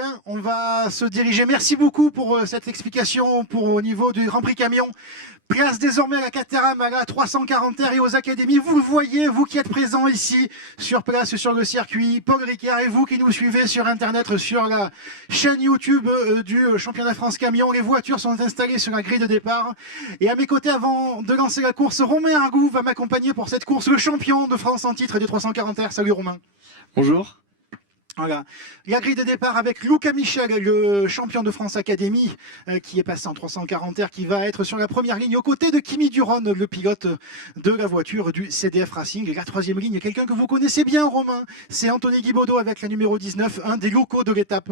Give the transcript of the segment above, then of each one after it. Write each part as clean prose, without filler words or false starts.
Bien, on va se diriger. Merci beaucoup pour cette explication au niveau du Grand Prix Camion. Place désormais à la Caterham, à la 340R et aux académies. Vous le voyez, vous qui êtes présents ici, sur place, sur le circuit. Paul Ricard et vous qui nous suivez sur Internet, sur la chaîne YouTube du Championnat France Camion. Les voitures sont installées sur la grille de départ. Et à mes côtés, avant de lancer la course, Romain Argout va m'accompagner pour cette course, le champion de France en titre des 340R. Salut Romain. Bonjour. Voilà, la grille de départ avec Luca Michel, le champion de France Académie, qui est passé en 340R, qui va être sur la première ligne aux côtés de Kimi Duron, le pilote de la voiture du CDF Racing. Et la troisième ligne, quelqu'un que vous connaissez bien, Romain, c'est Anthony Guibaudot avec la numéro 19, un des locaux de l'étape.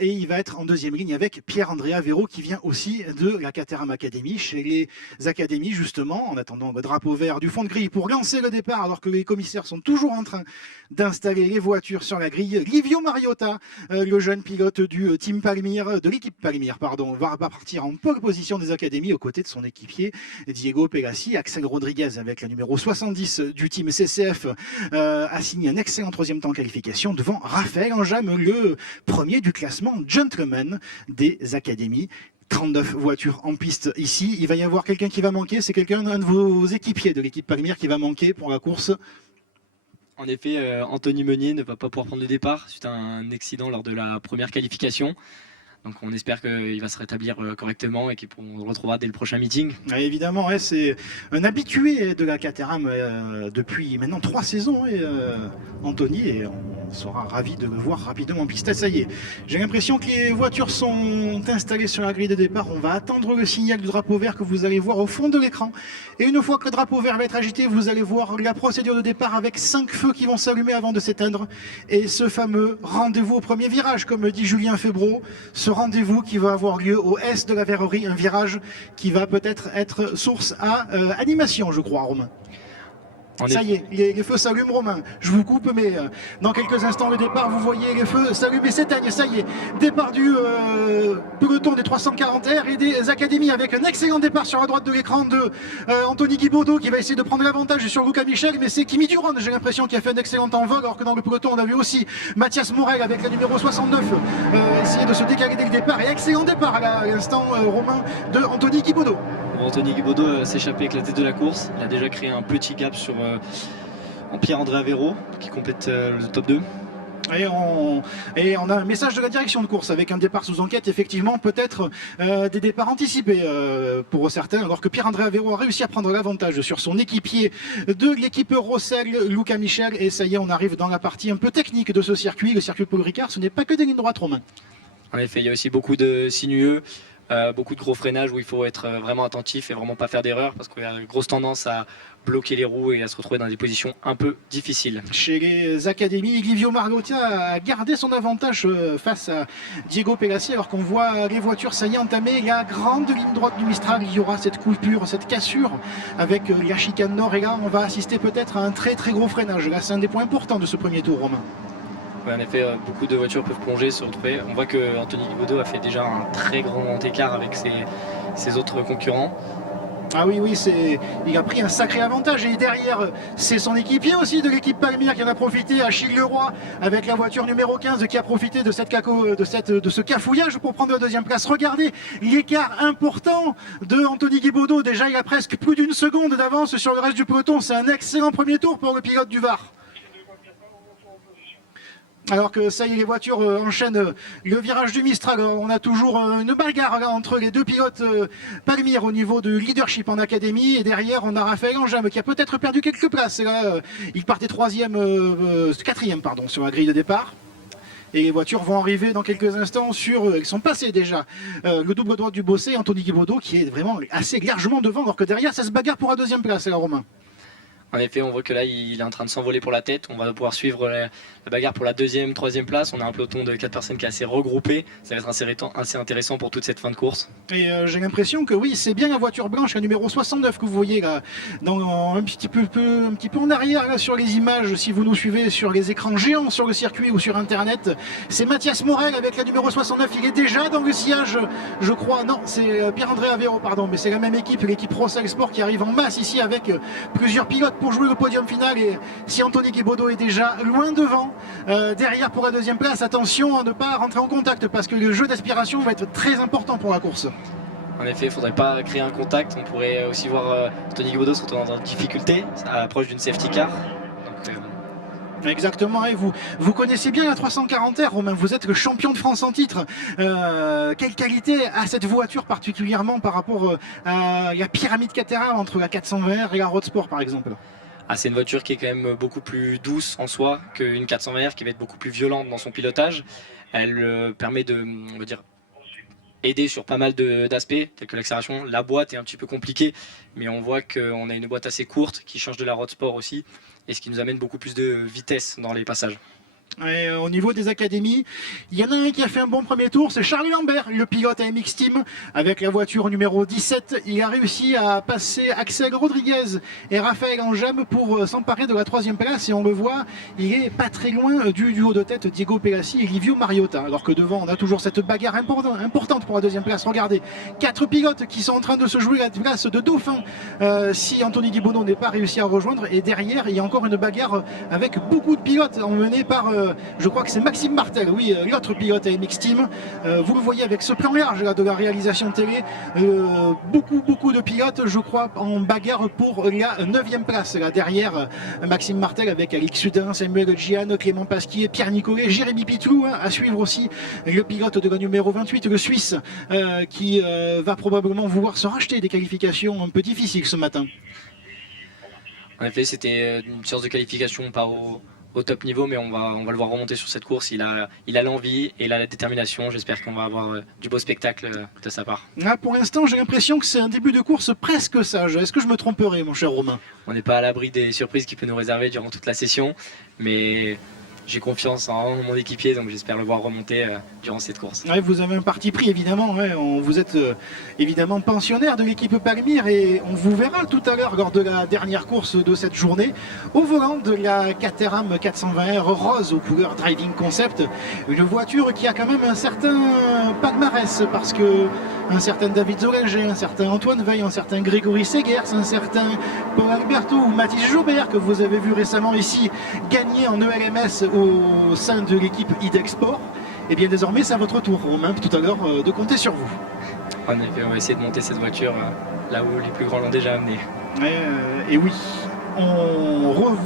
Et il va être en deuxième ligne avec Pierre-Andrea Véro, qui vient aussi de la Caterham Academy, chez les académies justement, en attendant le drapeau vert du fond de grille pour lancer le départ, alors que les commissaires sont toujours en train d'installer les voitures sur la grille. Livio Mariota, le jeune pilote du team Palmyre, de l'équipe Palmyre, pardon, va partir en pole position des académies aux côtés de son équipier Diego Pelassi. Axel Rodriguez avec la numéro 70 du team CCF a signé un excellent troisième temps en qualification devant Raphaël Anjam, le premier du classement gentleman des académies. 39 voitures en piste ici. Il va y avoir quelqu'un qui va manquer, c'est un de vos équipiers de l'équipe Palmyre qui va manquer pour la course. En effet, Anthony Meunier ne va pas pouvoir prendre le départ suite à un accident lors de la première qualification. Donc on espère qu'il va se rétablir correctement et qu'on le retrouvera dès le prochain meeting. Ouais, évidemment, ouais, c'est un habitué de la Caterham depuis maintenant 3 saisons, Anthony, et on sera ravis de le voir rapidement en piste. Ça y est, j'ai l'impression que les voitures sont installées sur la grille de départ. On va attendre le signal du drapeau vert que vous allez voir au fond de l'écran. Et une fois que le drapeau vert va être agité, vous allez voir la procédure de départ avec 5 feux qui vont s'allumer avant de s'éteindre. Et ce fameux rendez-vous au premier virage, comme dit Julien Febvreau, ce rendez-vous qui va avoir lieu au S de la Verrerie, un virage qui va peut-être être source à animation, je crois, Romain. Ça y est, les feux s'allument, Romain. Je vous coupe, mais dans quelques instants, le départ, vous voyez les feux s'allumer et s'éteignent. Ça y est, départ du peloton des 340R et des académies avec un excellent départ sur la droite de l'écran de Anthony Guibaudot qui va essayer de prendre l'avantage sur Luca Michel, mais c'est Kimi Duron, j'ai l'impression, qui a fait un excellent envol, alors que dans le peloton, on a vu aussi Mathias Morel avec la numéro 69 essayer de se décaler dès le départ. Et excellent départ à l'instant, Romain, de Anthony Guibaudot. Anthony Guibaudot s'est échappé avec la tête de la course. Il a déjà créé un petit gap sur Pierre-Andrea Véro qui complète le top 2. Et on a un message de la direction de course avec un départ sous enquête, effectivement, peut-être des départs anticipés pour certains, alors que Pierre-Andrea Véro a réussi à prendre l'avantage sur son équipier de l'équipe Rossel, Luca Michel. Et ça y est, on arrive dans la partie un peu technique de ce circuit, le circuit Paul Ricard. Ce n'est pas que des lignes droites, Romain. En effet, il y a aussi beaucoup de sinueux. Beaucoup de gros freinages où il faut être vraiment attentif et vraiment pas faire d'erreur parce qu'il y a une grosse tendance à bloquer les roues et à se retrouver dans des positions un peu difficiles. Chez les académies, Livio Mariota a gardé son avantage face à Diego Pelassi, alors qu'on voit les voitures, ça y est, entamer la grande ligne droite du Mistral. Il y aura cette coupure, cette cassure avec la chicane nord, et là on va assister peut-être à un très très gros freinage. Là c'est un des points importants de ce premier tour, Romain. Ouais, en effet, beaucoup de voitures peuvent plonger, se retrouver. On voit que Anthony Guibaudot a fait déjà un très grand écart avec ses autres concurrents. Ah oui, il a pris un sacré avantage, et derrière c'est son équipier aussi de l'équipe Palmyre qui en a profité, Achille Leroy avec la voiture numéro 15 qui a profité de ce cafouillage pour prendre la deuxième place. Regardez l'écart important de Anthony Guibaudot, déjà il a presque plus d'une seconde d'avance sur le reste du peloton. C'est un excellent premier tour pour le pilote du Var. Alors que ça y est, les voitures enchaînent le virage du Mistral. Alors, on a toujours une bagarre là, entre les deux pilotes Palmyre au niveau de leadership en académie. Et derrière, on a Raphaël Anjam qui a peut-être perdu quelques places. Et là, il partait quatrième sur la grille de départ. Et les voitures vont arriver dans quelques instants ils sont passés déjà le double droit du Bossé, Anthony Guibaudot qui est vraiment assez largement devant, alors que derrière, ça se bagarre pour la deuxième place, là, Romain. En effet, on voit que là, il est en train de s'envoler pour la tête. On va pouvoir suivre la bagarre pour la deuxième, troisième place. On a un peloton de 4 personnes qui est assez regroupé. Ça va être assez intéressant pour toute cette fin de course. Et j'ai l'impression que oui, c'est bien la voiture blanche, la numéro 69 que vous voyez là, un petit peu en arrière là, sur les images, si vous nous suivez sur les écrans géants sur le circuit ou sur Internet. C'est Mathias Morel avec la numéro 69. Il est déjà dans le sillage, je crois. Non, c'est Pierre-Andrea Véro, pardon. Mais c'est la même équipe, l'équipe Rossel Sport qui arrive en masse ici avec plusieurs pilotes pour jouer le podium final. Et si Anthony Guébaudot est déjà loin devant, derrière pour la deuxième place, attention à ne pas rentrer en contact parce que le jeu d'aspiration va être très important pour la course. En effet, il ne faudrait pas créer un contact. On pourrait aussi voir Anthony Guébaudot se retrouver dans une difficulté, à l'approche d'une safety car. Exactement, et vous connaissez bien la 340R, Romain, vous êtes le champion de France en titre. Quelle qualité a cette voiture particulièrement par rapport à la pyramide Caterham entre la 420R et la Road Sport par exemple? C'est une voiture qui est quand même beaucoup plus douce en soi qu'une 420R, qui va être beaucoup plus violente dans son pilotage. Elle permet de, on va dire, aider sur pas mal d'aspects, tels que l'accélération. La boîte est un petit peu compliquée, mais on voit qu'on a une boîte assez courte qui change de la Road Sport aussi, et ce qui nous amène beaucoup plus de vitesse dans les passages. Et au niveau des académies, il y en a un qui a fait un bon premier tour, c'est Charlie Lambert, le pilote AMX Team, avec la voiture numéro 17. Il a réussi à passer Axel Rodriguez et Raphaël Anjam pour s'emparer de la troisième place. Et on le voit, il est pas très loin du duo de tête Diego Pelassi et Livio Mariota. Alors que devant, on a toujours cette bagarre importante pour la deuxième place. Regardez, 4 pilotes qui sont en train de se jouer la place de dauphin si Anthony Guébaudot n'est pas réussi à rejoindre. Et derrière, il y a encore une bagarre avec beaucoup de pilotes emmenés par... je crois que c'est Maxime Martel, oui, l'autre pilote AMX Team. Vous le voyez avec ce plan large là, de la réalisation télé. Beaucoup de pilotes, je crois, en bagarre pour la 9e place. Là, derrière, Maxime Martel avec Alix Sudin, Samuel Gian, Clément Pasquier, Pierre Nicolet, Jérémy Pitlou. À suivre aussi le pilote de la numéro 28, le Suisse, qui va probablement vouloir se racheter des qualifications un peu difficiles ce matin. En effet, c'était une séance de qualification pas au top niveau, mais on va le voir remonter sur cette course. Il a l'envie et il a la détermination. J'espère qu'on va avoir du beau spectacle de sa part. Ah, pour l'instant, j'ai l'impression que c'est un début de course presque sage. Est-ce que je me tromperai, mon cher Romain? On n'est pas à l'abri des surprises qu'il peut nous réserver durant toute la session, mais j'ai confiance en mon équipier, donc j'espère le voir remonter durant cette course. Ouais, vous avez un parti pris, évidemment. Ouais. Vous êtes évidemment pensionnaire de l'équipe Palmyre et on vous verra tout à l'heure lors de la dernière course de cette journée au volant de la Caterham 420R rose aux couleurs Driving Concept. Une voiture qui a quand même un certain palmarès parce que un certain David Zoranger, un certain Antoine Veil, un certain Grégory Segers, un certain Paul Alberto ou Mathis Jobert que vous avez vu récemment ici gagner en ELMS au sein de l'équipe IDEXPORT. Et bien désormais c'est à votre tour, Romain, tout à l'heure de compter sur vous. En effet, on va essayer de monter cette voiture là où les plus grands l'ont déjà amené. Et oui, on revient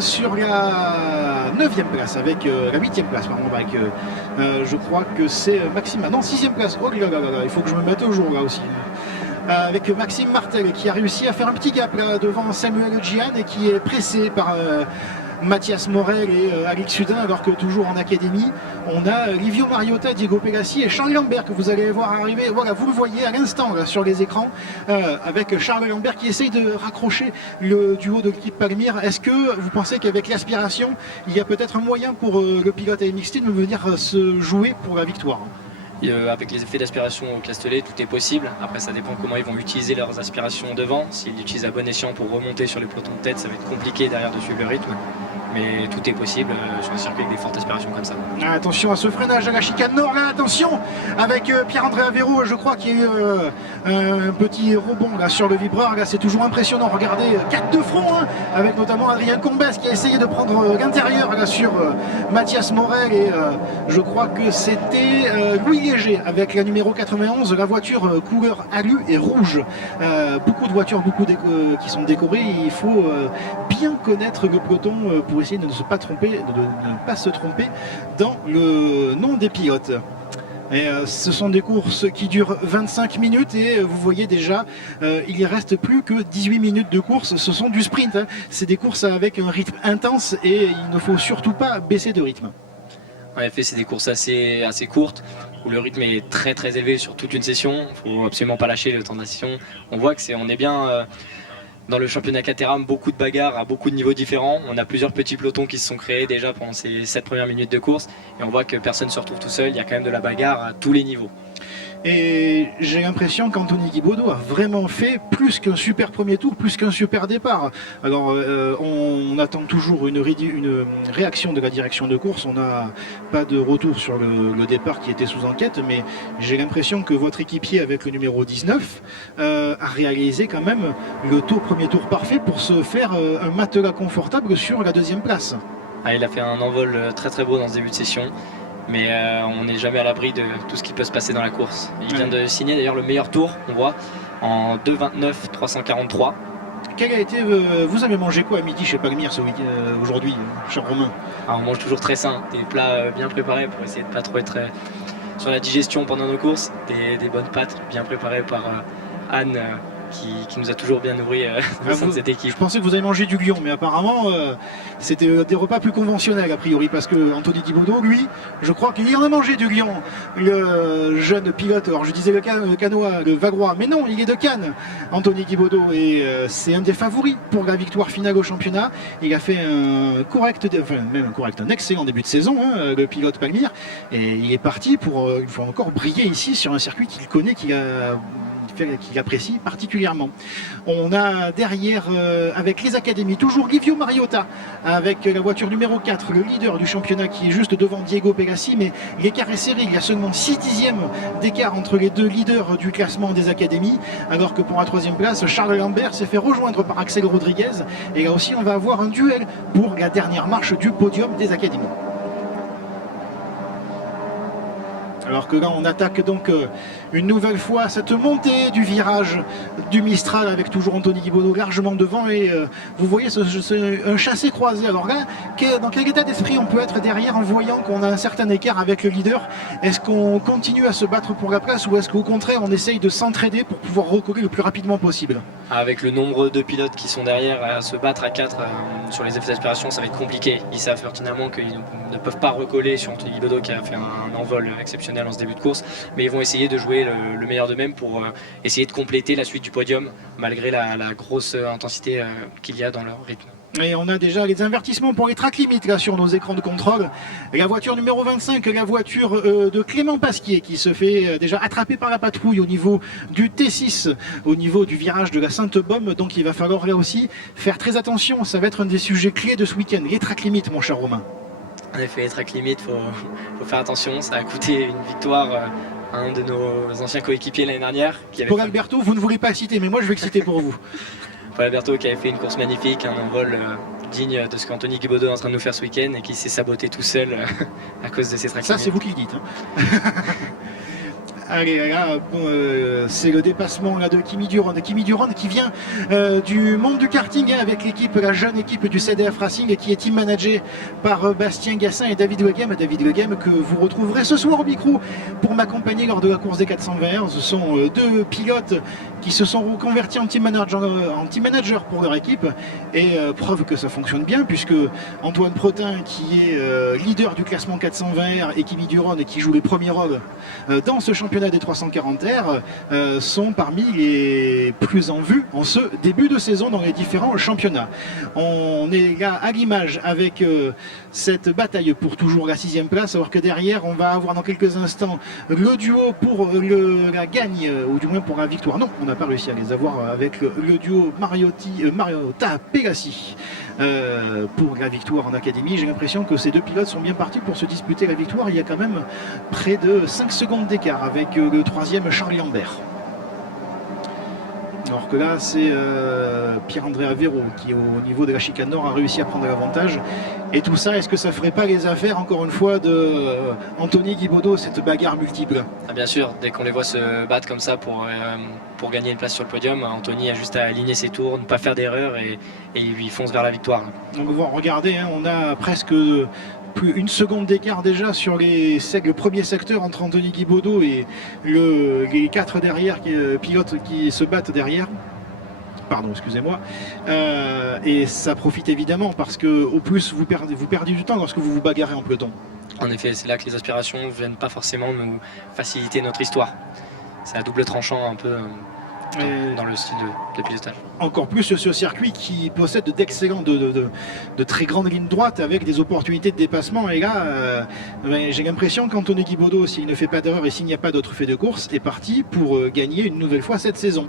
sur la 9e place avec la 8e place, pardon, avec, je crois que c'est Maxime, non 6e place, oh là là là, il faut que je me mette au jour là aussi. Avec Maxime Martel qui a réussi à faire un petit gap là devant Samuel Gian et qui est pressé par Mathias Morel et Alix Sudin, alors que toujours en académie on a Livio Mariota, Diego Pelassi et Charles Lambert que vous allez voir arriver. Voilà, vous le voyez à l'instant sur les écrans avec Charles Lambert qui essaye de raccrocher le duo de l'équipe Palmyre. Est-ce que vous pensez qu'avec l'aspiration il y a peut-être un moyen pour le pilote AMX Team de venir se jouer pour la victoire? Avec les effets d'aspiration au Castellet, tout est possible. Après, ça dépend comment ils vont utiliser leurs aspirations devant. S'ils l'utilisent à bon escient pour remonter sur les pelotons de tête, ça va être compliqué derrière de suivre le rythme. Mais tout est possible sur un circuit avec des fortes aspirations comme ça. Attention à ce freinage à la chicane nord, là, attention avec Pierre-André Avero, je crois qu'il y a eu un petit rebond là, sur le vibreur. Là, c'est toujours impressionnant. Regardez, 4 de front, hein, avec notamment Adrien Combes qui a essayé de prendre l'intérieur là sur Mathias Morel. Et je crois que c'était Louis Léger avec la numéro 91, la voiture couleur alu et rouge. Beaucoup de voitures, qui sont décorées. Il faut bien connaître le peloton pour essayer de ne pas se tromper dans le nom des pilotes. Et ce sont des courses qui durent 25 minutes et vous voyez déjà il ne reste plus que 18 minutes de course. Ce sont du sprint, hein. C'est des courses avec un rythme intense et il ne faut surtout pas baisser de rythme. En effet, c'est des courses assez courtes où le rythme est très élevé sur toute une session. Il ne faut absolument pas lâcher le temps de la session. On voit que on est bien dans le championnat Caterham, beaucoup de bagarres à beaucoup de niveaux différents. On a plusieurs petits pelotons qui se sont créés déjà pendant ces 7 premières minutes de course et on voit que personne ne se retrouve tout seul. Il y a quand même de la bagarre à tous les niveaux. Et j'ai l'impression qu'Anthony Guibaudot a vraiment fait plus qu'un super premier tour, plus qu'un super départ. Alors on attend toujours une réaction de la direction de course, on n'a pas de retour sur le départ qui était sous enquête, mais j'ai l'impression que votre équipier avec le numéro 19 a réalisé quand même le premier tour parfait pour se faire un matelas confortable sur la deuxième place. Ah, il a fait un envol très très beau dans ce début de session. Mais on n'est jamais à l'abri de tout ce qui peut se passer dans la course. Il vient de signer d'ailleurs le meilleur tour, on voit, en 2:29 343. Quel a été, vous avez mangé quoi à midi chez Palmyre aujourd'hui, cher Romain? On mange toujours très sain, des plats bien préparés pour essayer de ne pas trop être sur la digestion pendant nos courses, des bonnes pâtes bien préparées par Anne qui nous a toujours bien nourris au sein de cette équipe. Je pensais que vous avez mangé du lion, mais apparemment c'était des repas plus conventionnels a priori, parce que Anthony Guibaudot, lui, je crois qu'il en a mangé du lion, le jeune pilote. Alors je disais le Canois, le Vagrois, mais non, il est de Cannes, Anthony Guibaudot, et c'est un des favoris pour la victoire finale au championnat. Il a fait un excellent début de saison, hein, le pilote Palmyre, et il est parti pour une fois encore briller ici sur un circuit qu'il connaît, qu'il apprécie particulièrement. On a derrière avec les académies toujours Livio Mariota avec la voiture numéro 4, le leader du championnat qui est juste devant Diego Pegassi, mais l'écart est serré, il y a seulement 6 dixièmes d'écart entre les deux leaders du classement des académies, alors que pour la troisième place, Charles Lambert s'est fait rejoindre par Axel Rodriguez, et là aussi on va avoir un duel pour la dernière marche du podium des académies. Alors que là on attaque donc une nouvelle fois cette montée du virage du Mistral avec toujours Anthony Guibaudot largement devant, et vous voyez un chassé croisé. Alors là, dans quel état d'esprit on peut être derrière en voyant qu'on a un certain écart avec le leader? Est-ce qu'on continue à se battre pour la place, ou est-ce qu'au contraire on essaye de s'entraider pour pouvoir recoller le plus rapidement possible? Avec le nombre de pilotes qui sont derrière, à se battre à 4 sur les effets d'aspiration, ça va être compliqué. Ils savent pertinemment qu'ils ne peuvent pas recoller sur Anthony Guibaudot qui a fait un envol exceptionnel en ce début de course, mais ils vont essayer de jouer le meilleur d'eux-mêmes pour essayer de compléter la suite du podium malgré la grosse intensité qu'il y a dans leur rythme. Et on a déjà les invertissements pour les track limites là sur nos écrans de contrôle. La voiture numéro 25, la voiture de Clément Pasquier qui se fait déjà attraper par la patrouille au niveau du T6, au niveau du virage de la Sainte-Baume. Donc il va falloir là aussi faire très attention, ça va être un des sujets clés de ce week-end, les track limites mon cher Romain. En effet, les track limites, faut faire attention, ça a coûté une victoire à un de nos anciens coéquipiers l'année dernière. Paul Alberto, vous ne voulez pas le citer, mais moi je vais le citer pour vous. Paul Alberto qui avait fait une course magnifique, un envol digne de ce qu'Anthony Guibaudot est en train de nous faire ce week-end, et qui s'est saboté tout seul à cause de ses track limites. Ça c'est vous qui le dites. Allez, là, c'est le dépassement là, de Kimi Duron. Kimi Duron qui vient du monde du karting, hein, avec la jeune équipe du CDF Racing, qui est team managé par Bastien Gassin et David Weghem. David Weghem que vous retrouverez ce soir au micro pour m'accompagner lors de la course des 420. Ce sont deux pilotes qui se sont reconvertis en team manager pour leur équipe, et preuve que ça fonctionne bien, puisque Antoine Protin qui est leader du classement 420R et Kimi Duron qui joue les premiers rôles dans ce championnat des 340R sont parmi les plus en vue en ce début de saison dans les différents championnats. On est là à l'image avec cette bataille pour toujours la 6e place, alors que derrière on va avoir dans quelques instants le duo pour la gagne, ou du moins pour la victoire. Non, on n'a pas réussi à les avoir avec le duo Mariota Pegassi pour la victoire en académie. J'ai l'impression que ces deux pilotes sont bien partis pour se disputer la victoire. Il y a quand même près de 5 secondes d'écart avec le troisième Charles Lambert. Alors que là c'est Pierre-André Avero qui au niveau de la chicane nord a réussi à prendre l'avantage. Et tout ça, est-ce que ça ferait pas les affaires encore une fois de Anthony Guibaudot, cette bagarre multiple? Bien sûr, dès qu'on les voit se battre comme ça pour gagner une place sur le podium, Anthony a juste à aligner ses tours, ne pas faire d'erreur, et il fonce vers la victoire. Donc regardez, hein, on a presque plus une seconde d'écart déjà sur le premier secteur entre Anthony Guibaudot et les 4 derrière pilotes qui se battent derrière. Pardon, excusez-moi. Et ça profite évidemment parce que au plus vous perdez du temps lorsque vous vous bagarrez en peloton. En effet, c'est là que les aspirations ne viennent pas forcément nous faciliter notre histoire. C'est à double tranchant un peu dans le style de pilotage. Encore plus ce circuit qui possède d'excellents, de très grandes lignes droites avec des opportunités de dépassement. Et là, j'ai l'impression qu'Anthony Guibaudot, s'il ne fait pas d'erreur et s'il n'y a pas d'autre fait de course, est parti pour gagner une nouvelle fois cette saison.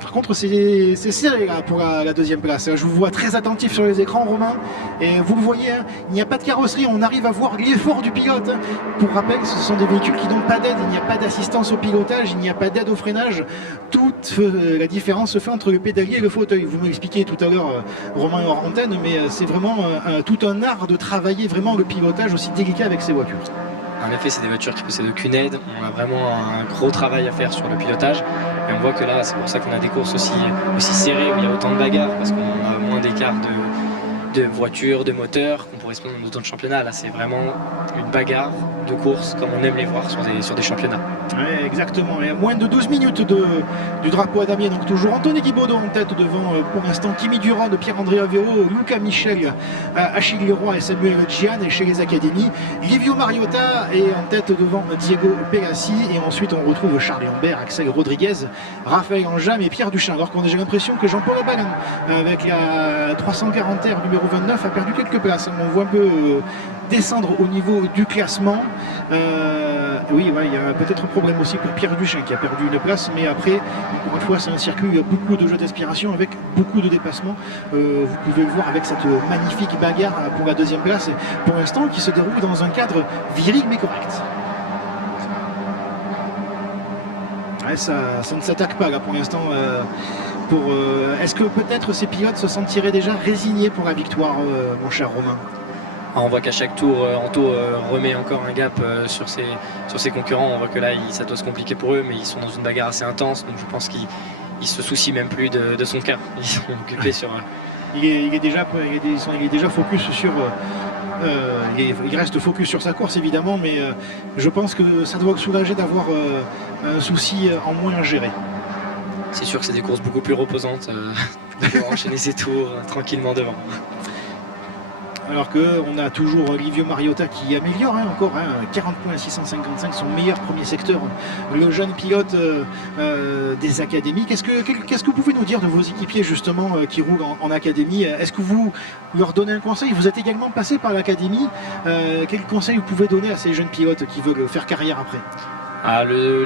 Par contre, c'est serré là pour la deuxième place. Je vous vois très attentif sur les écrans, Romain. Et vous le voyez, hein, il n'y a pas de carrosserie. On arrive à voir l'effort du pilote. Hein. Pour rappel, ce sont des véhicules qui n'ont pas d'aide. Il n'y a pas d'assistance au pilotage. Il n'y a pas d'aide au freinage. Toute la différence se fait entre le pédalier et le fauteuil. Vous m'expliquiez tout à l'heure, Romain hors antenne, mais c'est vraiment tout un art de travailler vraiment le pilotage aussi délicat avec ces voitures. En effet, c'est des voitures qui possèdent aucune aide. On a vraiment un gros travail à faire sur le pilotage. Et on voit que là, c'est pour ça qu'on a des courses aussi serrées, où il y a autant de bagarres, parce qu'on a moins d'écart de voitures, de moteurs, qu'on pourrait se prendre dans d'autres championnats. Là, c'est vraiment une bagarre de course, comme on aime les voir sur des championnats. Ouais, exactement. Et à moins de 12 minutes du drapeau à damier. Donc toujours Anthony Guibaudot en tête devant, pour l'instant, Kimi Durand, Pierre-André Avero, Luca Michel, Achille Leroy et Samuel Gian. Et chez les académies, Livio Mariota est en tête devant Diego Pegassi. Et ensuite, on retrouve Charles Lambert, Axel Rodriguez, Raphaël Anjam et Pierre Duchin. Alors qu'on a l'impression que Jean-Paul Balan, avec la 340R numéro 29, a perdu quelques places. On voit un peu descendre au niveau du classement. Oui, ouais, il y a peut-être un problème aussi pour Pierre Duchin qui a perdu une place, mais après, encore une fois, c'est un circuit où il y a beaucoup de jeux d'aspiration avec beaucoup de dépassements. Vous pouvez le voir avec cette magnifique bagarre pour la deuxième place, et pour l'instant, qui se déroule dans un cadre viril mais correct. Ouais, ça ne s'attaque pas là pour l'instant. Est-ce que peut-être ces pilotes se sentiraient déjà résignés pour la victoire, mon cher Romain? On voit qu'à chaque tour, Anto remet encore un gap sur ses concurrents. On voit que là, ça doit se compliquer pour eux, mais ils sont dans une bagarre assez intense. Donc je pense qu'ils se soucient même plus de son cas. Ils sont occupés sur... Il est déjà focus sur... il reste focus sur sa course, évidemment, mais je pense que ça doit le soulager d'avoir un souci en moins à gérer. C'est sûr que c'est des courses beaucoup plus reposantes. De pouvoir enchaîner ses tours tranquillement devant. Alors qu'on a toujours Livio Mariota qui améliore encore, 40 points à 655, son meilleur premier secteur, le jeune pilote des académies. Qu'est-ce que vous pouvez nous dire de vos équipiers justement qui roulent en académie? Est-ce que vous leur donnez un conseil? Vous êtes également passé par l'académie. Quel conseil vous pouvez donner à ces jeunes pilotes qui veulent faire carrière après?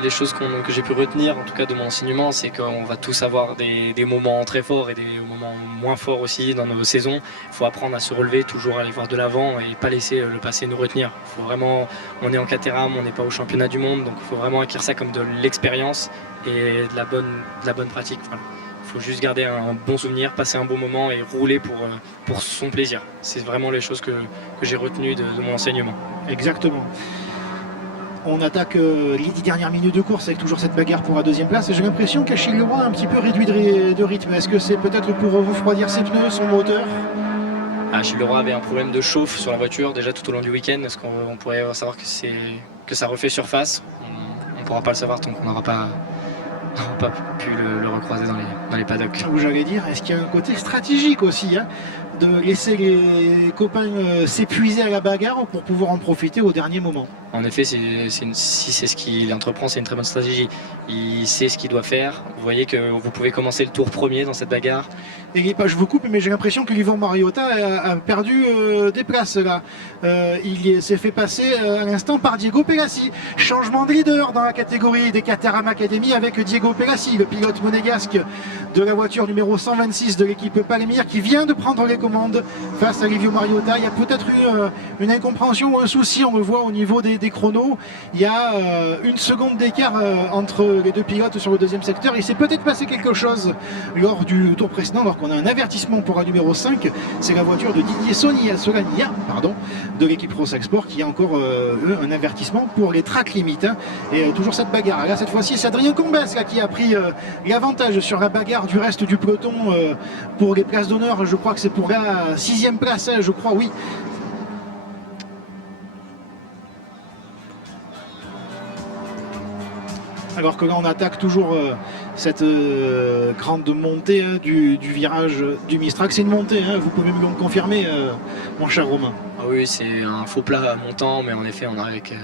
Les choses que j'ai pu retenir, en tout cas de mon enseignement, c'est qu'on va tous avoir des moments très forts et des moments moins forts aussi dans nos saisons. Il faut apprendre à se relever, toujours aller voir de l'avant et pas laisser le passé nous retenir. Faut vraiment, on est en Caterham, on n'est pas au championnat du monde, donc il faut vraiment acquérir ça comme de l'expérience et de la bonne pratique. Voilà. Il faut juste garder un bon souvenir, passer un bon moment et rouler pour son plaisir. C'est vraiment les choses que j'ai retenues de mon enseignement. Exactement. On attaque les 10 dernières minutes de course avec toujours cette bagarre pour la deuxième place. Et j'ai l'impression qu'Achille Leroy a un petit peu réduit de rythme. Est-ce que c'est peut-être pour refroidir ses pneus, son moteur? Achille Leroy avait un problème de chauffe sur la voiture déjà tout au long du week-end. Est-ce qu'on pourrait savoir que ça refait surface? On ne pourra pas le savoir tant qu'on n'aura pas pu le recroiser dans les paddocks. J'allais dire, est-ce qu'il y a un côté stratégique aussi, de laisser les copains s'épuiser à la bagarre pour pouvoir en profiter au dernier moment? En effet, si c'est ce qu'il entreprend, c'est une très bonne stratégie. Il sait ce qu'il doit faire. Vous voyez que vous pouvez commencer le tour premier dans cette bagarre. Et je vous coupe, mais j'ai l'impression que Livio Mariota a perdu des places là. Il s'est fait passer à l'instant par Diego Pegassi. Changement de leader dans la catégorie des Caterham Academy avec Diego Pegassi, le pilote monégasque de la voiture numéro 126 de l'équipe Palmire, qui vient de prendre les commandes face à Livio Mariota. Il y a peut-être eu une incompréhension ou un souci, on le voit au niveau des chronos. Il y a une seconde d'écart entre les deux pilotes sur le deuxième secteur. Il s'est peut-être passé quelque chose lors du tour précédent, alors qu'on a un avertissement pour la numéro 5. C'est la voiture de Didier Solania de l'équipe Rosac Sport qui a encore un avertissement pour les track limits. Et toujours cette bagarre. Là, cette fois-ci, c'est Adrien Combes qui a pris l'avantage sur la bagarre du reste du peloton pour les places d'honneur. Je crois que c'est pour la 6e place, je crois, oui. Alors que là on attaque toujours cette grande montée du virage du Mistral. C'est une montée, vous pouvez me le confirmer, mon cher Romain? Ah oui, c'est un faux plat montant, mais en effet on arrive avec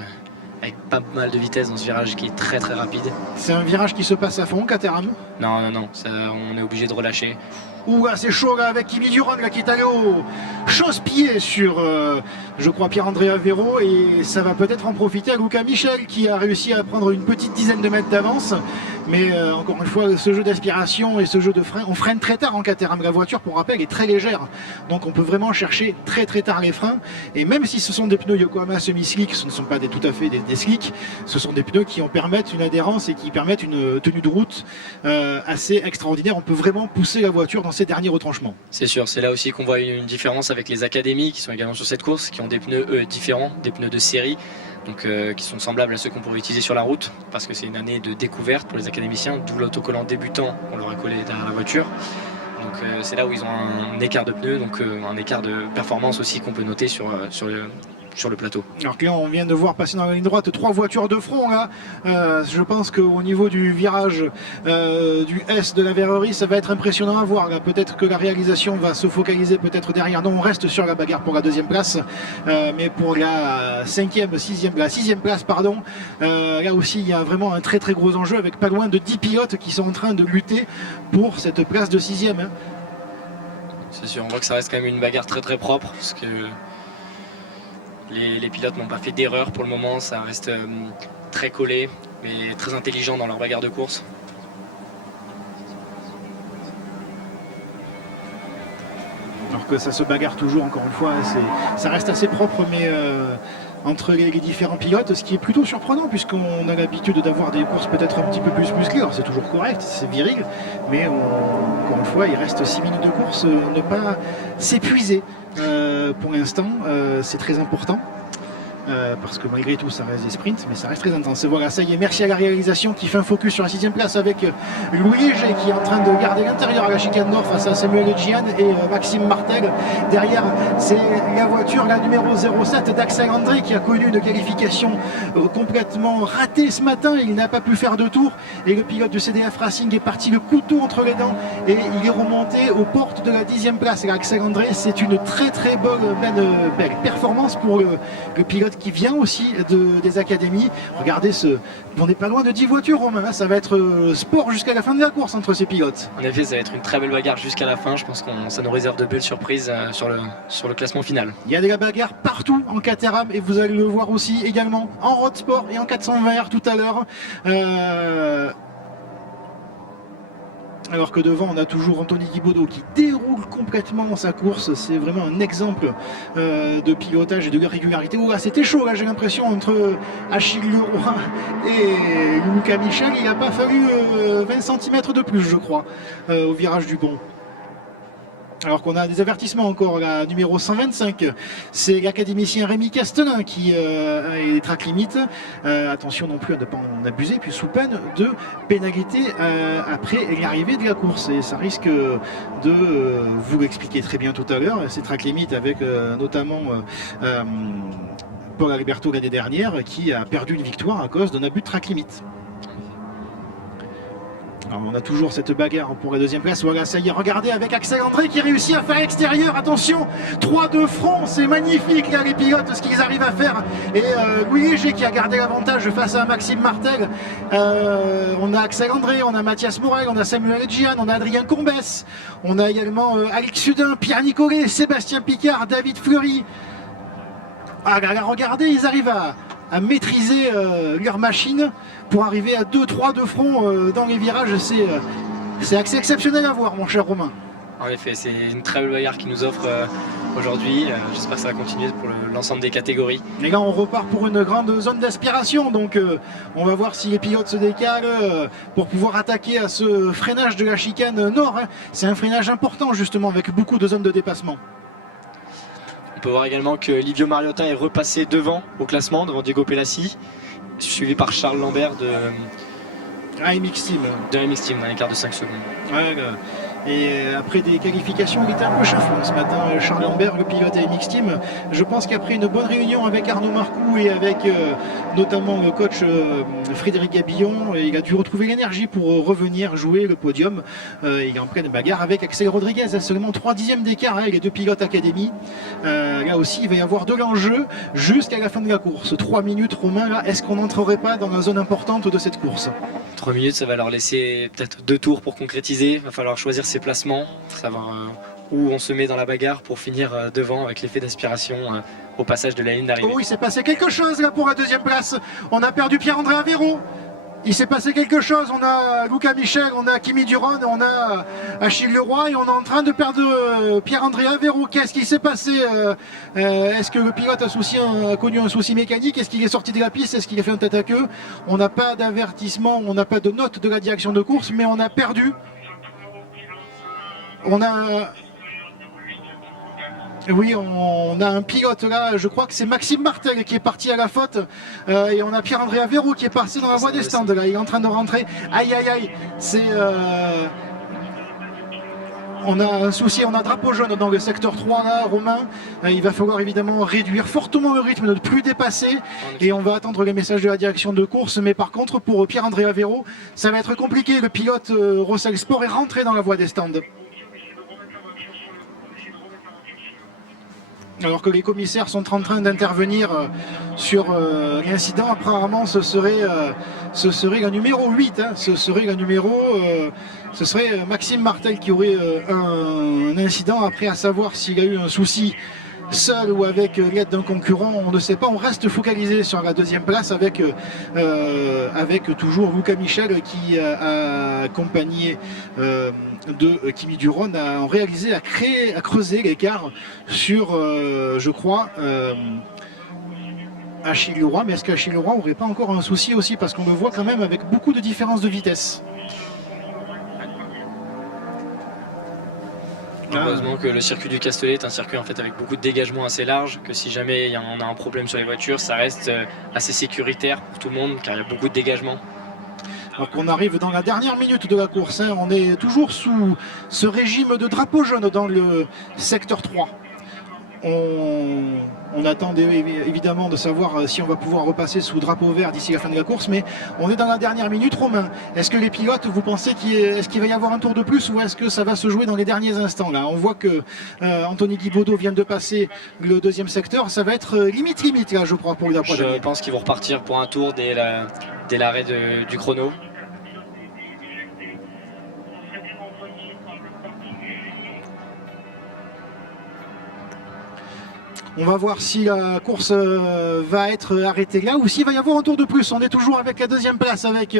avec pas mal de vitesse dans ce virage qui est très très rapide. C'est un virage qui se passe à fond, Caterham. Non, on est obligé de relâcher. Ouh, là, c'est chaud là, avec Kimi Durand là, qui est allé au chausse-pied sur, je crois, Pierre-André Avero, et ça va peut-être en profiter à Luca Michel qui a réussi à prendre une petite dizaine de mètres d'avance. Mais encore une fois, ce jeu d'aspiration et ce jeu de frein, on freine très tard en Caterham. La voiture, pour rappel, est très légère, donc on peut vraiment chercher très très tard les freins. Et même si ce sont des pneus Yokohama semi-slick, ce ne sont pas tout à fait des slicks, ce sont des pneus qui permettent une adhérence et qui permettent une tenue de route assez extraordinaire. On peut vraiment pousser la voiture dans ses derniers retranchements. C'est sûr, c'est là aussi qu'on voit une différence avec les académies qui sont également sur cette course, qui ont des pneus différents, des pneus de série. Donc, qui sont semblables à ceux qu'on pourrait utiliser sur la route, parce que c'est une année de découverte pour les académiciens, d'où l'autocollant débutant qu'on leur a collé derrière la voiture. Donc c'est là où ils ont un écart de pneus, donc un écart de performance aussi qu'on peut noter sur le plateau. Alors que là, on vient de voir passer dans la ligne droite 3 voitures de front là. Je pense qu'au niveau du virage du S de la Verrerie, ça va être impressionnant à voir. Peut-être que la réalisation va se focaliser peut-être derrière. Non, on reste sur la bagarre pour la deuxième place, mais pour la sixième place, pardon. Là aussi, il y a vraiment un très très gros enjeu avec pas loin de 10 pilotes qui sont en train de lutter pour cette place de sixième. Hein. C'est sûr, on voit que ça reste quand même une bagarre très très propre, parce que les pilotes n'ont pas fait d'erreur pour le moment, ça reste très collé, mais très intelligent dans leur bagarre de course. Alors que ça se bagarre toujours, encore une fois, ça reste assez propre, mais entre les différents pilotes, ce qui est plutôt surprenant, puisqu'on a l'habitude d'avoir des courses peut-être un petit peu plus musclées. Alors c'est toujours correct, c'est viril, mais encore une fois, il reste 6 minutes de course, ne pas s'épuiser. Pour l'instant, c'est très important. Parce que malgré tout ça reste des sprints, mais ça reste très intense. Voilà, ça y est, merci à la réalisation qui fait un focus sur la 6ème place avec Louis Léger qui est en train de garder l'intérieur à la chicane nord face à Samuel Gian et Maxime Martel. Derrière, c'est la voiture, la numéro 07 d'Axel André qui a connu une qualification complètement ratée ce matin. Il n'a pas pu faire de tour et le pilote du CDF Racing est parti le couteau entre les dents et il est remonté aux portes de la 10ème place. Et Axel André, c'est une très très belle performance pour le pilote qui vient aussi des académies. Regardez, on n'est pas loin de 10 voitures, Romain, hein, ça va être sport jusqu'à la fin de la course entre ces pilotes. En effet, ça va être une très belle bagarre jusqu'à la fin. Je pense que ça nous réserve de belles surprises sur le classement final. Il y a de la bagarre partout en Caterham et vous allez le voir aussi également en road sport et en 420R tout à l'heure. Alors que devant, on a toujours Anthony Guibaudot qui déroule complètement sa course. C'est vraiment un exemple de pilotage et de régularité. Oh, là, c'était chaud, là, j'ai l'impression, entre Achille Leroy et Luca Michel. Il n'a pas fallu 20 cm de plus, je crois, au virage du pont. Alors qu'on a des avertissements encore, la numéro 125, c'est l'académicien Rémi Castelin qui est track limit. Attention non plus à ne pas en abuser, puis sous peine de pénalité après l'arrivée de la course. Et ça risque de vous l'expliquer très bien tout à l'heure. C'est track limit avec notamment Paul Alberto l'année dernière qui a perdu une victoire à cause d'un abus de track limit. Alors on a toujours cette bagarre pour la deuxième place. Voilà, ça y est, regardez avec Axel André qui réussit à faire l'extérieur. Attention, 3 de front, c'est magnifique là les pilotes, ce qu'ils arrivent à faire. Et Louis Léger qui a gardé l'avantage face à Maxime Martel. On a Axel André, on a Mathias Morel, on a Samuel Gian, on a Adrien Combes, on a également Alex Sudin, Pierre Nicolet, Sébastien Picard, David Fleury. Ah là, regardez, ils arrivent à maîtriser leur machine pour arriver à 2-3 de front dans les virages. C'est assez exceptionnel à voir, mon cher Romain. En effet, c'est une très belle bagarre qui nous offre aujourd'hui. J'espère que ça va continuer pour l'ensemble des catégories. Et là, on repart pour une grande zone d'aspiration. Donc, on va voir si les pilotes se décalent pour pouvoir attaquer à ce freinage de la chicane nord. Hein. C'est un freinage important, justement, avec beaucoup de zones de dépassement. On peut voir également que Livio Mariota est repassé devant au classement, devant Diego Pelassi, suivi par Charles Lambert de AMX Team. De AMX Team, dans l'écart de 5 secondes. Ouais, Et après des qualifications, il était un peu chafouin ce matin, Charles Lambert, le pilote AMX Team. Je pense qu'après une bonne réunion avec Arnaud Marcoux et avec notamment le coach Frédéric Gabillon, il a dû retrouver l'énergie pour revenir jouer le podium. Il est en pleine bagarre avec Axel Rodriguez, à seulement 3 dixièmes d'écart, hein, les deux pilotes Académie. Là aussi, il va y avoir de l'enjeu jusqu'à la fin de la course. 3 minutes, Romain, là, est-ce qu'on n'entrerait pas dans la zone importante de cette course? 3 minutes, ça va leur laisser peut-être 2 tours pour concrétiser. Il va falloir choisir ses placements, savoir où on se met dans la bagarre pour finir devant avec l'effet d'aspiration au passage de la ligne d'arrivée. Oh, il s'est passé quelque chose là pour la deuxième place. On a perdu Pierre-André Avero. Il s'est passé quelque chose. On a Luca Michel, on a Kimi Duron, on a Achille Leroy et on est en train de perdre Pierre-André Avero. Qu'est-ce qui s'est passé? Est-ce que le pilote a connu un souci mécanique? Est-ce qu'il est sorti de la piste? Est-ce qu'il a fait un tête à queue? On n'a pas d'avertissement, on n'a pas de note de la direction de course, mais on a perdu. Oui, on a un pilote là, je crois que c'est Maxime Martel qui est parti à la faute et on a Pierre-André Avero qui est passé dans la voie des stands là, il est en train de rentrer. Aïe aïe aïe, on a un souci, on a drapeau jaune dans le secteur 3 là, Romain. Il va falloir évidemment réduire fortement le rythme, ne plus dépasser et on va attendre les messages de la direction de course. Mais par contre pour Pierre-André Avero, ça va être compliqué. Le pilote Rossel Sport est rentré dans la voie des stands. Alors que les commissaires sont en train d'intervenir sur l'incident. Apparemment ce serait la numéro 8, hein. Ce serait Maxime Martel qui aurait un incident. Après, à savoir s'il a eu un souci seul ou avec l'aide d'un concurrent, on ne sait pas. On reste focalisé sur la deuxième place avec toujours Luca Michel qui a accompagné de Kimi Duron a réalisé, a creusé l'écart sur, je crois, Achille Leroy. Mais est-ce qu'Achille Leroy n'aurait pas encore un souci aussi? Parce qu'on le voit quand même avec beaucoup de différences de vitesse. Heureusement que le circuit du Castellet est un circuit en fait avec beaucoup de dégagement assez large, que si jamais on a un problème sur les voitures, ça reste assez sécuritaire pour tout le monde car il y a beaucoup de dégagement. Alors qu'on arrive dans la dernière minute de la course, hein, on est toujours sous ce régime de drapeau jaune dans le secteur 3. On attend évidemment de savoir si on va pouvoir repasser sous drapeau vert d'ici la fin de la course, mais on est dans la dernière minute. Romain, est-ce que les pilotes, vous pensez qu'il va y avoir un tour de plus ou est-ce que ça va se jouer dans les derniers instants là? On voit que Anthony Guibaudot vient de passer le deuxième secteur, ça va être limite là je crois pour le drapeau. Je pense qu'ils vont repartir pour un tour dès l'arrêt du chrono. On va voir si la course va être arrêtée là ou s'il va y avoir un tour de plus. On est toujours avec la deuxième place avec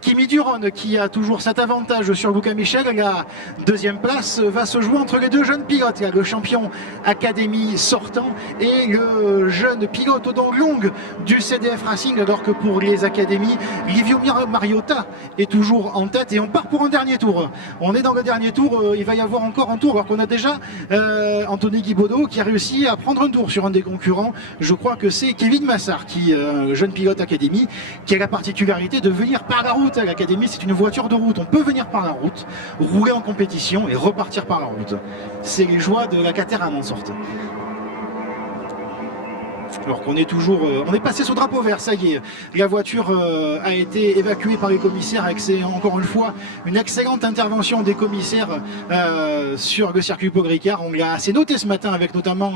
Kimi Duron qui a toujours cet avantage sur Luca Michel. La deuxième place va se jouer entre les deux jeunes pilotes, le champion Académie sortant et le jeune pilote aux dents longues du CDF Racing, alors que pour les Académies, Livio Mariota est toujours en tête et on part pour un dernier tour. On est dans le dernier tour, il va y avoir encore un tour alors qu'on a déjà Anthony Guibaudot qui a réussi à prendre un tour sur un des concurrents. Je crois que c'est Kevin Massard, jeune pilote Académie, qui a la particularité de venir par la route. L'Académie, c'est une voiture de route. On peut venir par la route, rouler en compétition et repartir par la route. C'est les joies de la Caterham en sorte. Alors qu'on est toujours, on est passé sous drapeau vert, ça y est, la voiture a été évacuée par les commissaires avec encore une fois une excellente intervention des commissaires sur le circuit Paul Ricard. On l'a assez noté ce matin avec notamment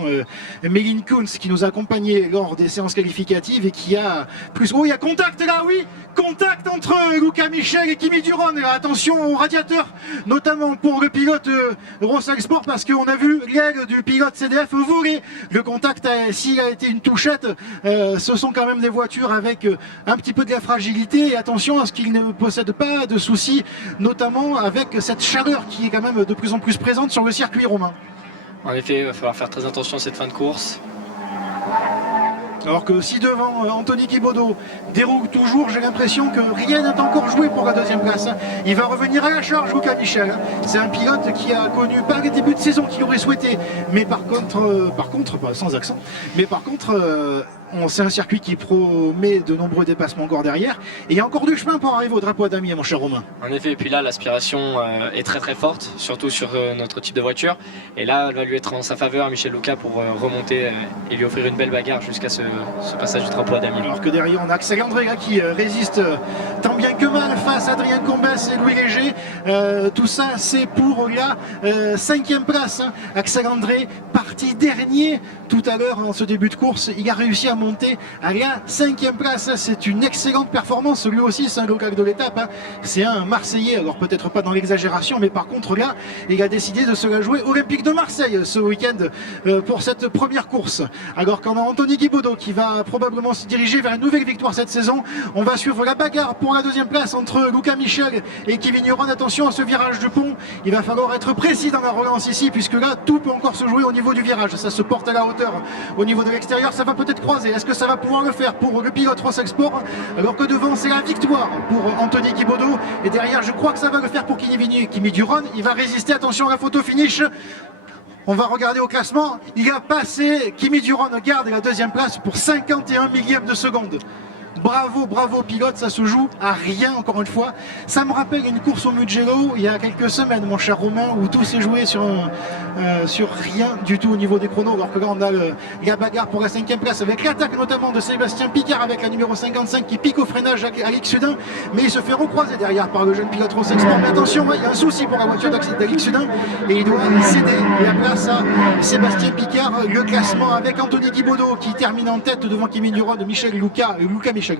Méline Kunz qui nous a accompagnés lors des séances qualificatives et qui a plus... Oh, il y a contact là, oui, contact entre Luca Michel et Kimi Duron. Là, attention au radiateur, notamment pour le pilote Rossel Sport, parce qu'on a vu l'aile du pilote CDF voler. Le contact, s'il a été une touchette, ce sont quand même des voitures avec un petit peu de la fragilité et attention à ce qu'ils ne possèdent pas de soucis, notamment avec cette chaleur qui est quand même de plus en plus présente sur le circuit romain. En effet, il va falloir faire très attention à cette fin de course. Alors que si devant Anthony Guibaudot déroule toujours, j'ai l'impression que rien n'est encore joué pour la deuxième place. Il va revenir à la charge, Luca Michel. C'est un pilote qui a connu pas les débuts de saison qu'il aurait souhaité, mais par contre, sans accent, mais par contre, c'est un circuit qui promet de nombreux dépassements encore derrière. Et il y a encore du chemin pour arriver au drapeau à damier, mon cher Romain. En effet, et puis là, l'aspiration est très très forte, surtout sur notre type de voiture. Et là, elle va lui être en sa faveur, Michel Luca, pour remonter et lui offrir une belle bagarre jusqu'à ce passage du drapeau à damier. Alors que derrière, on a Axel André là, qui résiste tant bien que mal face à Adrien Combès et Louis Léger. Tout ça, c'est pour la 5e place. Hein. Axel André, parti dernier tout à l'heure en ce début de course. Il a réussi à monter à la 5e place. C'est une excellente performance. Lui aussi, c'est un local de l'étape. Hein. C'est un Marseillais, alors peut-être pas dans l'exagération, mais par contre là, il a décidé de se la jouer Olympique de Marseille ce week-end pour cette première course. Alors qu'on a Anthony Guibaudot qui va probablement se diriger vers une nouvelle victoire cette saison. On va suivre la bagarre pour la 2e place entre Luca Michel et Kevin Neuron. Attention à ce virage du pont. Il va falloir être précis dans la relance ici, puisque là, tout peut encore se jouer au niveau du virage. Ça se porte à la hauteur au niveau de l'extérieur. Ça va peut-être croiser. Est-ce que ça va pouvoir le faire pour le pilote Rossexport? Alors que devant, c'est la victoire pour Anthony Guibaudot. Et derrière, je crois que ça va le faire pour Kimi Duron. Il va résister. Attention à la photo finish. On va regarder au classement. Il a passé, Kimi Duron garde la 2e place pour 51 millièmes de seconde. Bravo, bravo pilote, ça se joue à rien encore une fois. Ça me rappelle une course au Mugello il y a quelques semaines, mon cher Romain, où tout s'est joué sur rien du tout au niveau des chronos. Alors que là, on a la bagarre pour la 5e place avec l'attaque notamment de Sébastien Picard avec la numéro 55 qui pique au freinage à l'X-Sudin, mais il se fait recroiser derrière par le jeune pilote Rossexport. Mais attention, il y a un souci pour la voiture d'Alix-Sudin et il doit céder la place à Sébastien Picard. Le classement avec Anthony Guibaudot qui termine en tête devant Kimi Duron, Luca Michel,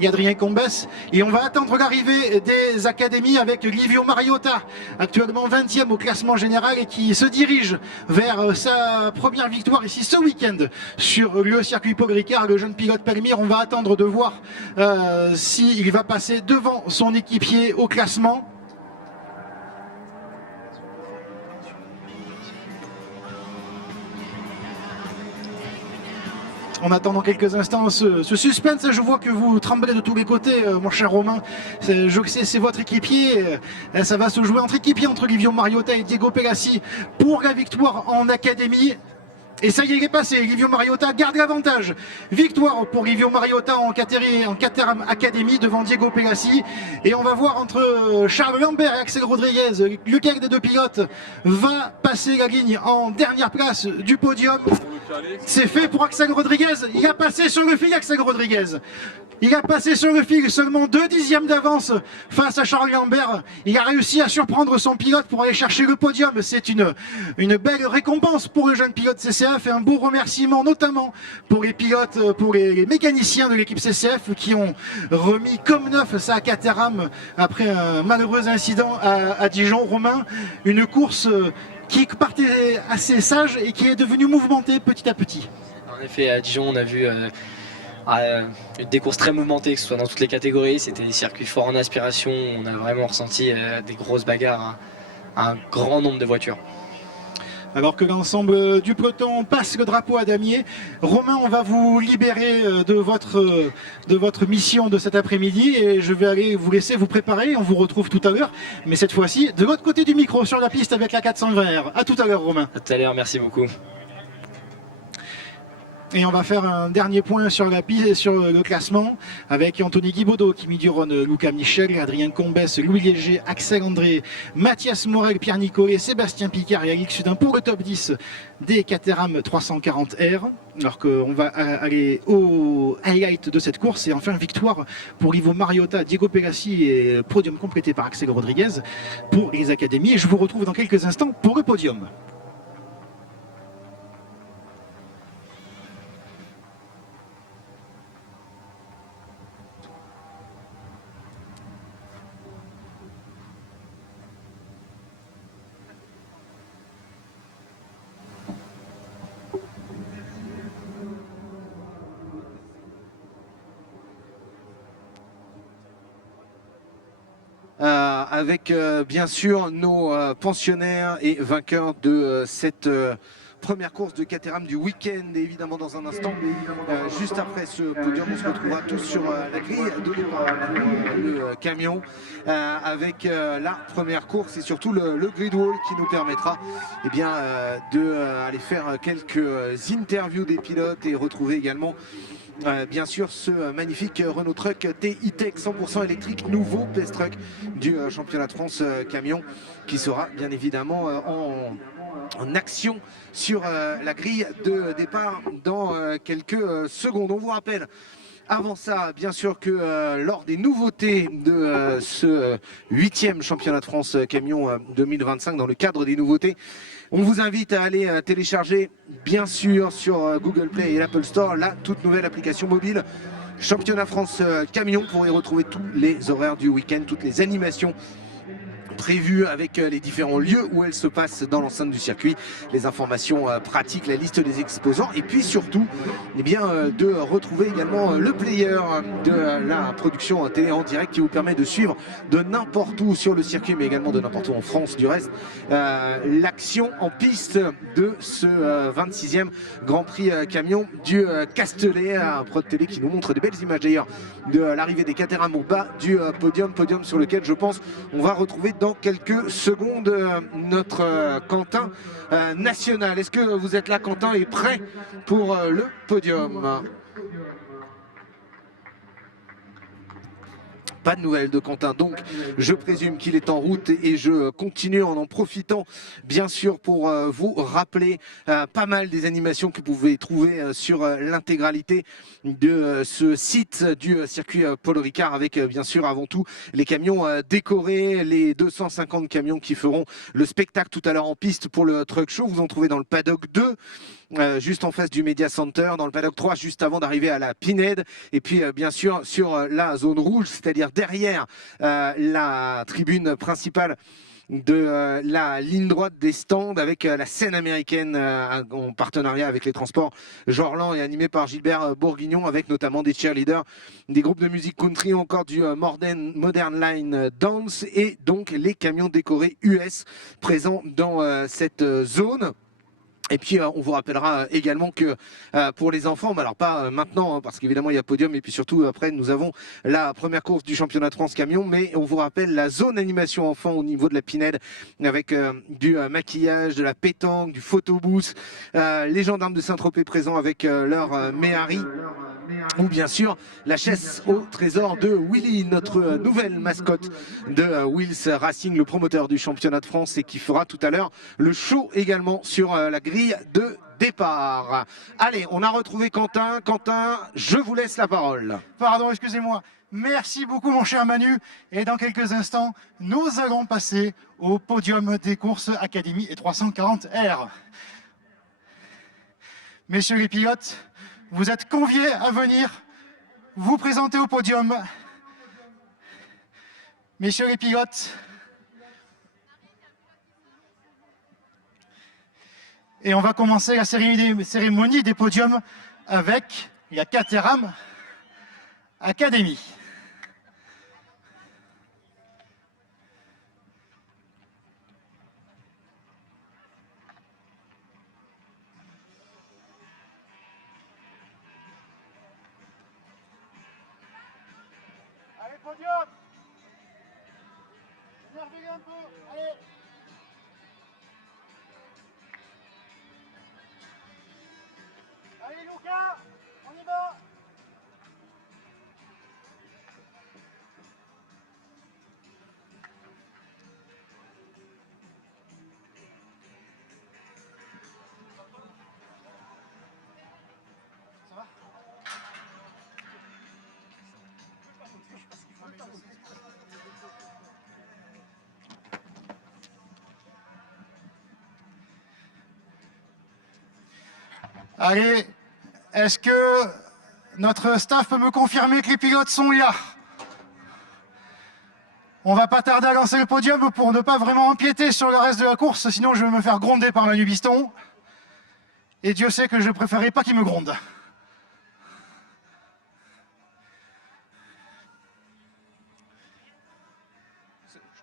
et Adrien Combès. Et on va attendre l'arrivée des académies avec Livio Mariota, actuellement 20e au classement général et qui se dirige vers sa première victoire ici ce week-end sur le circuit Paul Ricard. Le jeune pilote Pelmir, on va attendre de voir s'il va passer devant son équipier au classement. On attend dans quelques instants ce suspense. Je vois que vous tremblez de tous les côtés, mon cher Romain. Je sais, c'est votre équipier. Ça va se jouer entre équipiers, entre Livio Mariota et Diego Pelassi pour la victoire en académie. Et ça y est, il est passé. Livio Mariota garde l'avantage. Victoire pour Livio Mariota en Caterham Academy devant Diego Pelassi. Et on va voir entre Charles Lambert et Axel Rodriguez lequel des deux pilotes va passer la ligne en dernière place du podium. C'est fait pour Axel Rodriguez. Il a passé sur le fil, Axel Rodriguez. Il a passé sur le fil, seulement 2 dixièmes d'avance face à Charles Lambert. Il a réussi à surprendre son pilote pour aller chercher le podium. C'est une belle récompense pour le jeune pilote CCF et un beau remerciement notamment pour les pilotes, pour les mécaniciens de l'équipe CCF qui ont remis comme neuf ça à Caterham après un malheureux incident à Dijon. Romain, une course qui partait assez sage et qui est devenue mouvementée petit à petit. En effet, à Dijon, on a vu des courses très mouvementées, que ce soit dans toutes les catégories. C'était des circuits forts en aspiration. On a vraiment ressenti des grosses bagarres à un grand nombre de voitures. Alors que l'ensemble du peloton passe le drapeau à damier. Romain, on va vous libérer de votre mission de cet après-midi et je vais aller vous laisser vous préparer. On vous retrouve tout à l'heure, mais cette fois-ci de l'autre côté du micro sur la piste avec la 420R. À tout à l'heure, Romain. À tout à l'heure, merci beaucoup. Et on va faire un dernier point sur la piste et sur le classement avec Anthony Guibaudot, Kimi Duron, Luca Michel, Adrien Combès, Louis Léger, Axel André, Mathias Morel, Pierre Nicolet, Sébastien Picard et Alix Sudin pour le top 10 des Caterham 340R. Alors qu'on va aller au highlight de cette course et enfin victoire pour Livio Mariota, Diego Pelassi et podium complété par Axel Rodriguez pour les académies. Et je vous retrouve dans quelques instants pour le podium. Avec bien sûr nos pensionnaires et vainqueurs de cette première course de Caterham du week-end. Et évidemment dans un instant, juste après ce podium, on se retrouvera tous sur la grille de départ pour le camion avec la première course et surtout le grid wall qui nous permettra d'aller faire quelques interviews des pilotes et retrouver également bien sûr ce magnifique Renault Truck TI-Tech 100% électrique, nouveau test truck du championnat de France camion qui sera bien évidemment en action sur la grille de départ dans quelques secondes. On vous rappelle avant ça, bien sûr, que lors des nouveautés de ce 8e championnat de France camion 2025, dans le cadre des nouveautés, on vous invite à aller télécharger, bien sûr, sur Google Play et l'Apple Store, la toute nouvelle application mobile Championnat France Camion pour y retrouver tous les horaires du week-end, toutes les animations prévues avec les différents lieux où elles se passent dans l'enceinte du circuit, les informations pratiques, la liste des exposants et puis surtout de retrouver également le player de la production télé en direct qui vous permet de suivre de n'importe où sur le circuit mais également de n'importe où en France du reste l'action en piste de ce 26e Grand Prix camion du Castellet, un Prod Télé qui nous montre des belles images d'ailleurs de l'arrivée des Caterham au bas du podium sur lequel je pense on va retrouver dans quelques secondes notre Quentin national. Est-ce que vous êtes là, Quentin, et prêt pour le podium? Pas de nouvelles de Quentin, donc je présume qu'il est en route et je continue en profitant bien sûr pour vous rappeler pas mal des animations que vous pouvez trouver sur l'intégralité de ce site du circuit Paul Ricard avec bien sûr avant tout les camions décorés, les 250 camions qui feront le spectacle tout à l'heure en piste pour le Truck Show. Vous en trouvez dans le paddock 2. Juste en face du Media Center, dans le paddock 3, juste avant d'arriver à la Pinhead, et puis bien sûr sur la zone rouge, c'est-à-dire derrière la tribune principale de la ligne droite des stands avec la scène américaine en partenariat avec les transports Jorland et animé par Gilbert Bourguignon avec notamment des cheerleaders, des groupes de musique country, encore du Modern Line Dance et donc les camions décorés US présents dans cette zone. Et puis on vous rappellera également que pour les enfants, mais alors pas maintenant parce qu'évidemment il y a podium et puis surtout après nous avons la première course du championnat de France camion, mais on vous rappelle la zone animation enfant au niveau de la Pinhead avec du maquillage, de la pétanque, du photobooth, les gendarmes de Saint-Tropez présents avec leur Méhari. Ou bien sûr la chasse au trésor de Willy, notre nouvelle mascotte de Wheels Racing, le promoteur du championnat de France et qui fera tout à l'heure le show également sur la grille de départ. Allez, on a retrouvé Quentin. Quentin, je vous laisse la parole. Pardon, excusez-moi. Merci beaucoup mon cher Manu. Et dans quelques instants, nous allons passer au podium des courses Académie et 340R. Messieurs les pilotes, vous êtes conviés à venir vous présenter au podium. Messieurs les pilotes, et on va commencer la cérémonie des podiums avec la Caterham Academy. Allez, podium! Énervez un peu, allez! Allez, Lucas, on y va! Ça va? Allez, est-ce que notre staff peut me confirmer que les pilotes sont là? On va pas tarder à lancer le podium pour ne pas vraiment empiéter sur le reste de la course, sinon je vais me faire gronder par Manu Biston. Et Dieu sait que je préférais pas qu'il me gronde.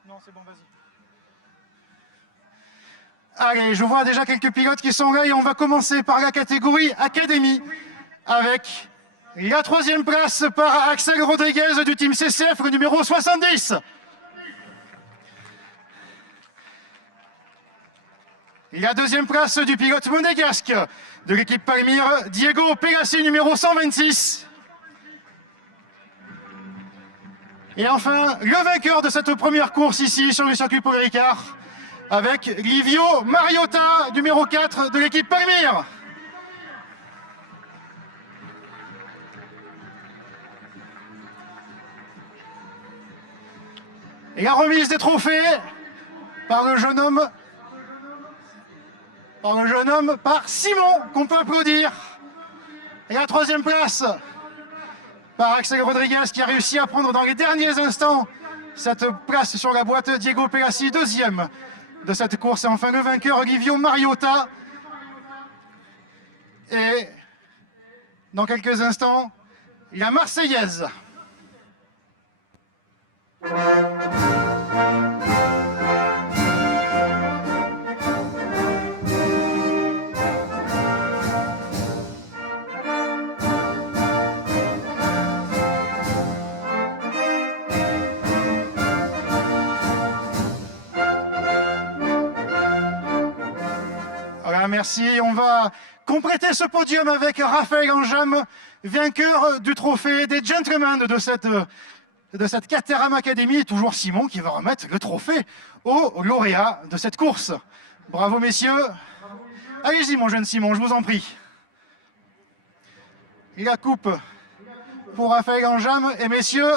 Non, c'est bon, vas-y. Allez, je vois déjà quelques pilotes qui sont là et on va commencer par la catégorie Académie avec la 3e place par Axel Rodriguez du team CCF, le numéro 70. La 2e place du pilote monégasque de l'équipe Palmyre, Diego Pelassi, numéro 126. Et enfin, le vainqueur de cette première course ici sur le circuit Paul Ricard, avec Livio Mariota, numéro 4 de l'équipe Palmyre. Et la remise des trophées par le jeune homme, par Simon, qu'on peut applaudir. Et la 3e place par Axel Rodriguez, qui a réussi à prendre dans les derniers instants cette place sur la boîte. Diego Pelassi, 2e de cette course. Et enfin, le vainqueur, Livio Mariota. Et dans quelques instants, la Marseillaise. Voilà, merci. On va compléter ce podium avec Raphaël Anjam, vainqueur du trophée des gentlemen de cette Caterham Academy. Toujours Simon qui va remettre le trophée au lauréat de cette course. Bravo messieurs. Allez-y mon jeune Simon, je vous en prie. Et la coupe pour Raphaël Anjam. Et messieurs,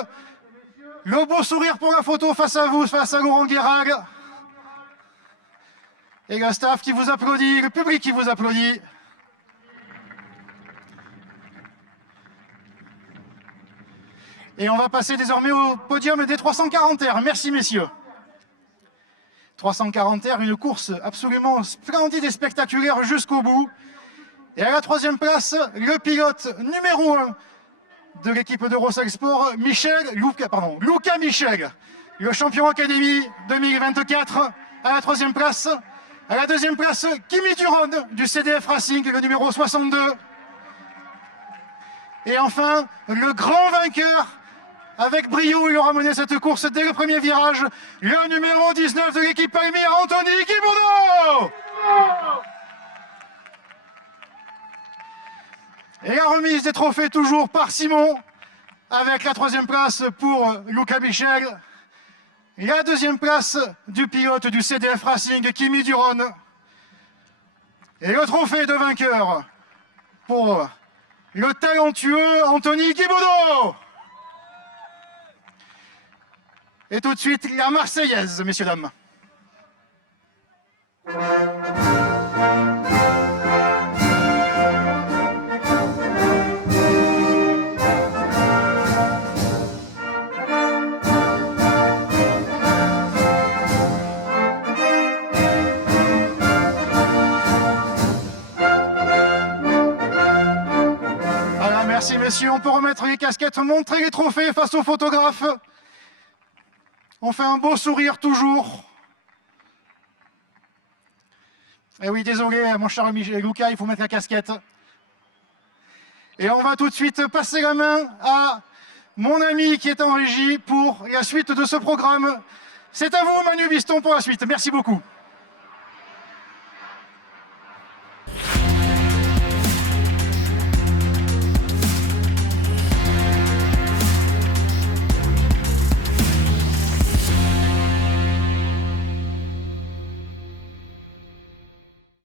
le beau sourire pour la photo face à vous, face à Laurent Guérag. Et le staff qui vous applaudit, le public qui vous applaudit. Et on va passer désormais au podium des 340 R. Merci messieurs. 340 R, une course absolument splendide et spectaculaire jusqu'au bout. Et à la 3e place, le pilote numéro 1 de l'équipe d'Eurosal Sport, Luca Michel, le champion Académie 2024, à la 3e place. À la 2e place, Kimi Duron du CDF Racing, le numéro 62. Et enfin, le grand vainqueur, avec brio, il aura mené cette course dès le premier virage, le numéro 19 de l'équipe Palmyre, Anthony Guibourdeau. Et la remise des trophées toujours par Simon, avec la 3e place pour Luca Michel. La 2e place du pilote du CDF Racing, Kimi Duron. Et le trophée de vainqueur pour le talentueux Anthony Guibourdeau. Et tout de suite, la Marseillaise, messieurs, dames. Merci messieurs, on peut remettre les casquettes, montrer les trophées face aux photographes. On fait un beau sourire toujours. Eh oui, désolé mon cher Luca, il faut mettre la casquette. Et on va tout de suite passer la main à mon ami qui est en régie pour la suite de ce programme. C'est à vous Manu Biston pour la suite, merci beaucoup.